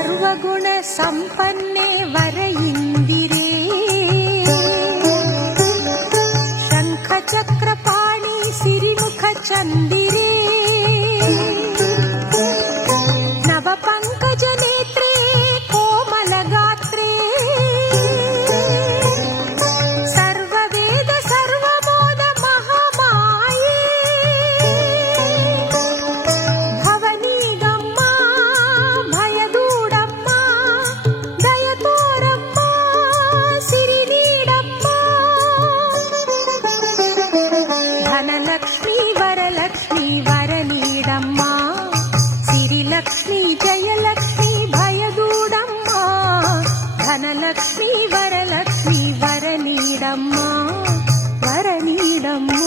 सर्वगुणसम्पन्ने वर इन्दिरे शङ्खचक्रपाणि सिरिमुखचन्दिरे Varalakshmi Varalakshmi వరలీడమ్మా Sirilakshmi Jayalakshmi భయదూడమ్మా. Dhanalakshmi Varalakshmi వరనీడమ్మా వరనీడమ్మా